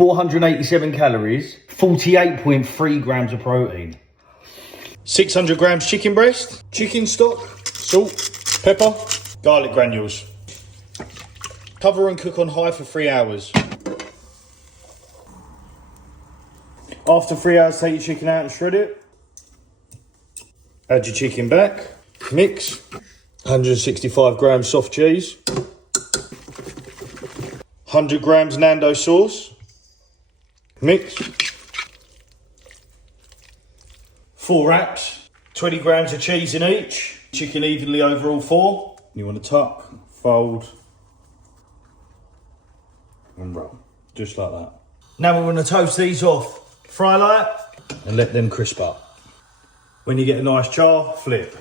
487 calories, 48.3 grams of protein. 600 grams chicken breast, chicken stock, salt, pepper, garlic granules. Cover and cook on high for 3 hours. After 3 hours, take your chicken out and shred it. Add your chicken back, mix. 165 grams soft cheese. 100 grams Nando sauce. Mix. 4 wraps. 20 grams of cheese in each. Chicken evenly over all 4. You want to tuck, fold, and roll. Just like that. Now we're going to toast these off. Fry light and let them crisp up. When you get a nice char, flip.